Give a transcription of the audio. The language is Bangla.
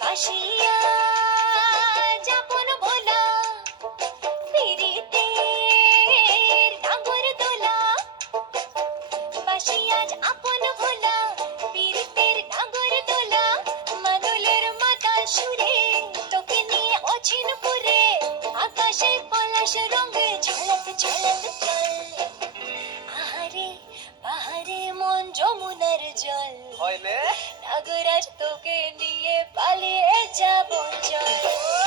ভাসিয়া যাপন ভোলা পিরিতের ডাঙ্গর দোলা ভাসিয়া আপন ভোলা পিরিতের ডাঙ্গর দোলা মাদলের মাতাল সুরে তোকে নিয়ে অচিন পুরে আকাশে পলাশ রঙে ঝলক ঝলক চল আহারে পাহাড়ে মন যমুনার জল হয়নে নাগরাজ তোকে নিয়ে পালিয়ে যাব চল